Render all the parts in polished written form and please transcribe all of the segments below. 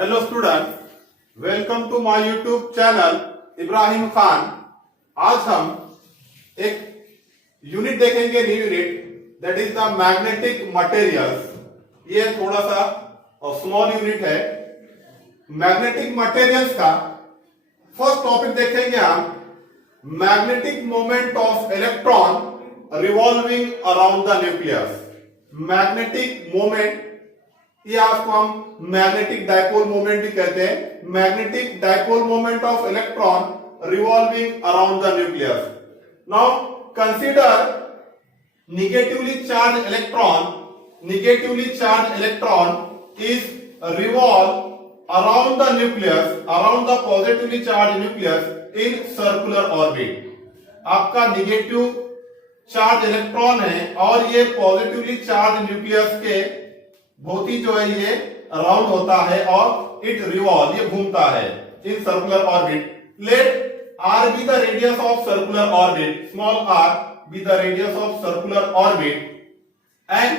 Hello student, welcome to my YouTube channel Ibrahim Khan. आज हम एक यूनिट देखेंगे, new unit, that is the magnetic materials. ये थोड़ा सा स्मॉल यूनिट है। मैग्नेटिक मटेरियल्स का फर्स्ट टॉपिक देखेंगे हम, magnetic moment of electron revolving around the nucleus. Magnetic moment, ये आपको हम मैग्नेटिक डाइपोल मोमेंट भी कहते हैं। Magnetic dipole moment of electron revolving around the nucleus. Now consider negatively charged electron is revolve around the nucleus, around the positively charged nucleus in circular orbit। आपका negative charge electron है और ये positively charge nucleus के बहुत ही जो है ये round होता है और इट रिवॉल्व, ये घूमता है in circular orbit. Let r be the radius of circular orbit, small r be the radius of circular orbit, and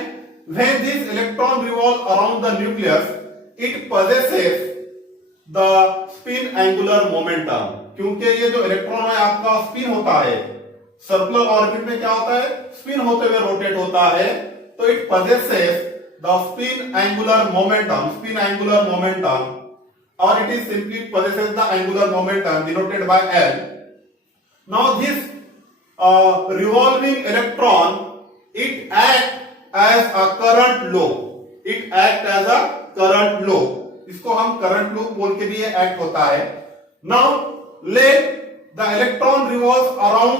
when this electron revolve around the nucleus it possesses the spin angular momentum। क्योंकि ये जो electron है आपका spin होता है, circular orbit में क्या होता है, स्पिन होते हुए रोटेट होता है, तो it possesses the spin angular momentum, or it is simply possesses the angular momentum denoted by L। Now this revolving electron, it act as a current law। इसको हम करंट लूप बोल के भी ये एक्ट होता है। Now let the electron revolve around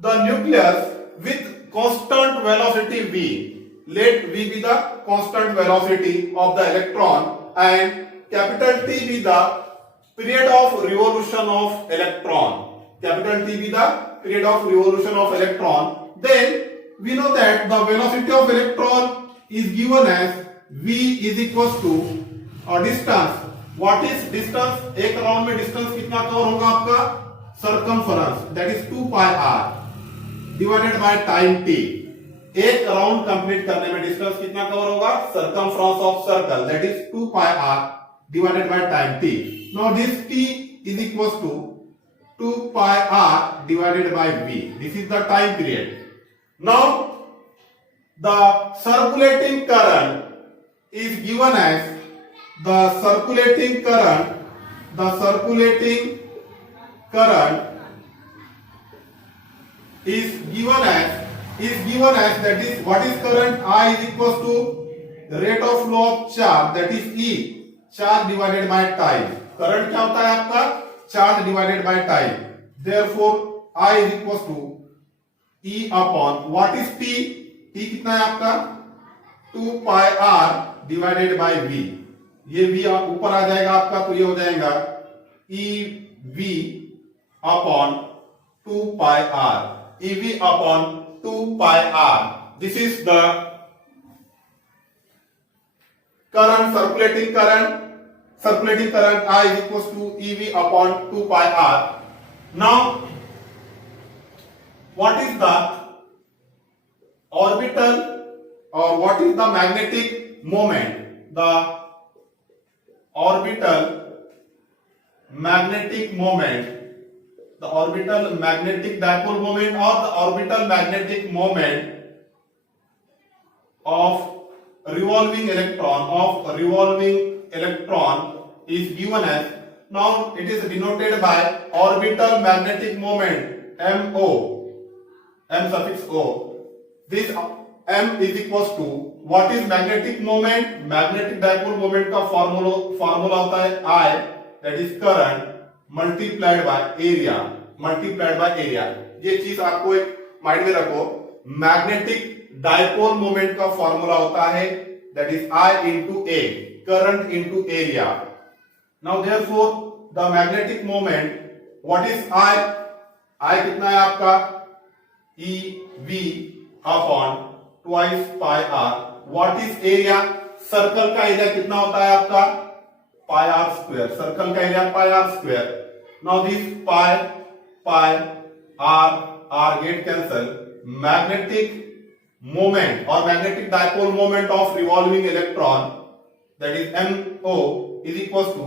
the nucleus with constant velocity v। लेट v be the constant velocity of the electron and capital T be the period of revolution of electron। Capital T be the period of revolution of electron, then we know that the velocity of electron is given as v is equals to distance। What is distance? एक round में distance कितना cover होगा आपका, circumference, that is 2 pi r divided by time t। एक round complete करने में distance कितना cover होगा, circumference of circle, that is 2 pi r divided by time t। Now this t is equals to 2 pi r divided by v। This is the time period। Now the circulating current is given as the circulating current is given as that is, what is current, I is equals to the rate of flow of charge, that is E, charge divided by time। Current क्या होता है आपका, charge divided by time, therefore I is equals to E upon what is T, T कितना है आपका 2 pi r divided by V। ये V ऊपर आ जाएगा आपका, तो ये हो जाएगा EV upon 2 pi r, EV upon 2 pi r। This is the current, circulating current I is equals to EV upon 2 pi r। Now what is the orbital or what is the magnetic moment? The orbital magnetic moment, the orbital magnetic dipole moment or the orbital magnetic moment of revolving electron is given as, now it is denoted by orbital magnetic moment MO, M suffix O। This M is equals to what is magnetic moment, magnetic dipole moment का formula होता है I, that is current multiplied by area। ये चीज आपको एक mind में रखो, magnetic dipole moment का फॉर्मूला होता है that is I into A, current into area। Now therefore the magnetic moment, what is I कितना है आपका EV upon twice pi r। what is area, circle का एरिया कितना होता है आपका pi r square, सर्कल का area pi r square। Now this pi r get cancel, magnetic moment or magnetic dipole moment of revolving electron that is MO is equal to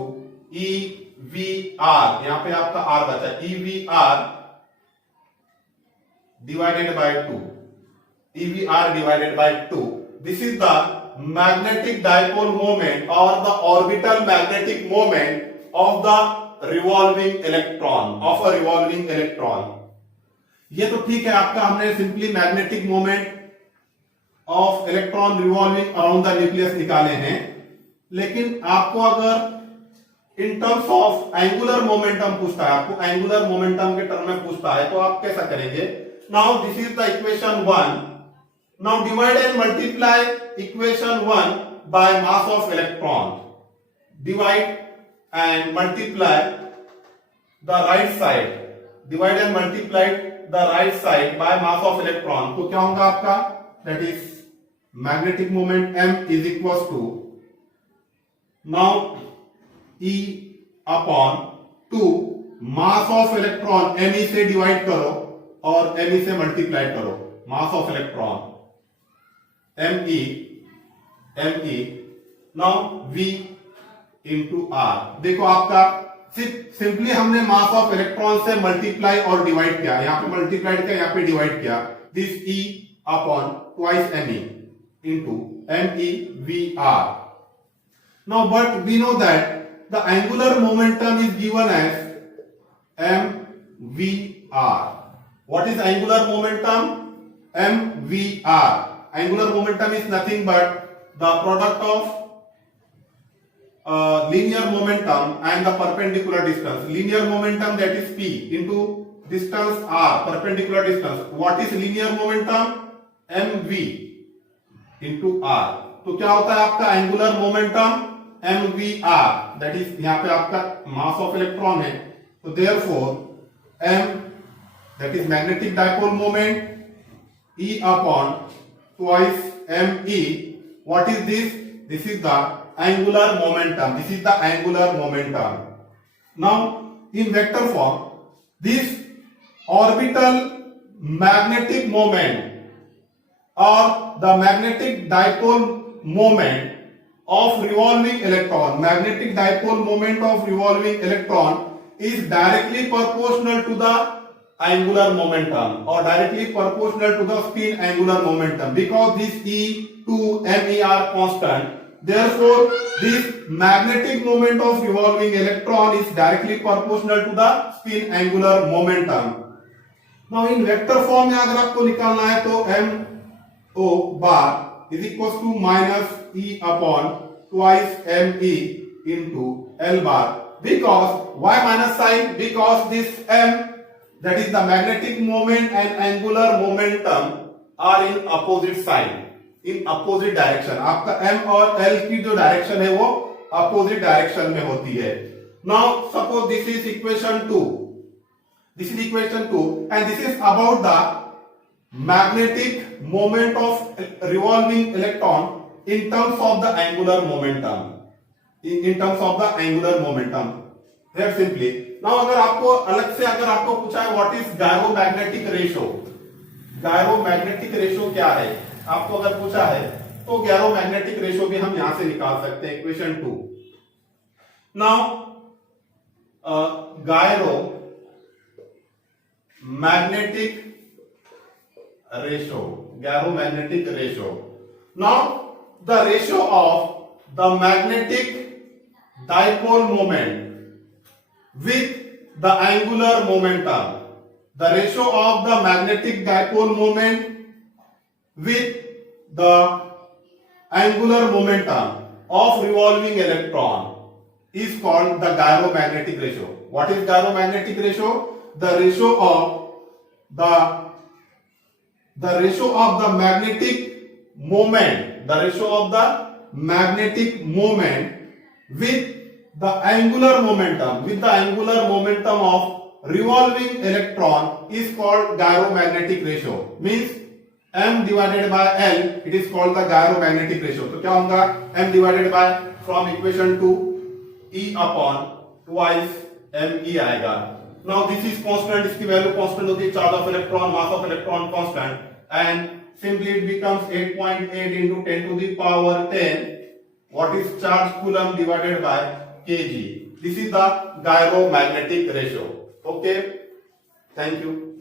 EVR, यहां पे आपका R बचा, EVR divided by 2, EVR divided by 2. This is the magnetic dipole moment or the orbital magnetic moment of the revolving electron, of a revolving electron. ये तो ठीक है, आपका हमने simply magnetic moment of electron revolving around the nucleus निकाले हैं, लेकिन आपको अगर in terms of angular momentum पूछता है, आपको एंगुलर मोमेंटम के टर्म में पूछता है, तो आप कैसा करेंगे? Now this is the equation 1. Now divide and multiply equation 1 by mass of electron. Divide and multiply the right side, divide and multiply the right side by mass of electron. तो क्या होगा आपका? That is magnetic moment M is equal to, now E upon 2 mass of electron, Me से divide करो और Me से multiply करो, mass of electron Me, now V into R. देखो आपका सिंपली हमने मास ऑफ इलेक्ट्रॉन से मल्टीप्लाई और डिवाइड किया, यहां पे मल्टीप्लाइड किया, यहां पे डिवाइड किया. This E upon twice Me into MEVR. Now but we know that the angular momentum is given as MVR. What is angular momentum? MVR. Angular momentum is nothing but the product of linear momentum and the perpendicular distance. Linear momentum, that is P, into distance R, perpendicular distance. What is linear momentum? MV into R. तो क्या होता है आपका angular momentum? MVR, that is यहां पे आपका मास of electron है, तो therefore M, that is magnetic dipole moment, E upon twice ME. What is this? This is the angular momentum, this is the angular momentum. Now in vector form, this orbital magnetic moment or the magnetic dipole moment of revolving electron, magnetic dipole moment of revolving electron is directly proportional to the angular momentum or directly proportional to the spin angular momentum, because this E2 Me are constant. Therefore this magnetic moment of revolving electron is directly proportional to the spin angular momentum. Now in vector form में अगर आपको निकालना है तो MO bar is equals to minus E upon twice ME into L bar. Because why minus sign? Because this M, that is the magnetic moment and angular momentum, are in opposite sign, in opposite direction. आपका M और L की जो direction है वो opposite direction में होती है. Now suppose this is equation 2. This is equation 2 and this is about the magnetic moment of revolving electron in terms of the angular momentum. In terms of the angular momentum. Very simply. Now अगर आपको अलग से अगर आपको पूछा है what is gyromagnetic ratio, gyromagnetic ratio क्या है, आपको अगर पूछा है तो gyromagnetic ratio भी हम यहां से निकाल सकते हैं, equation 2. Now gyromagnetic ratio. Now the ratio of the magnetic dipole moment with the angular momentum, the ratio of the magnetic dipole moment with the angular momentum of revolving electron is called the gyromagnetic ratio. What is gyromagnetic ratio? The ratio of the magnetic moment, the ratio of the magnetic moment with the angular momentum, of revolving electron is called gyromagnetic ratio. Means M divided by L, it is called the gyromagnetic ratio. तो क्या होगा? M divided by, from equation 2, E upon twice ME आएगा. Now this is constant, इसकी value constant होती है, charge of electron, mass of electron constant, and simply it becomes 8.8 into 10 to the power 10 what is charge coulomb divided by kg. This is the gyromagnetic ratio. Okay, thank you.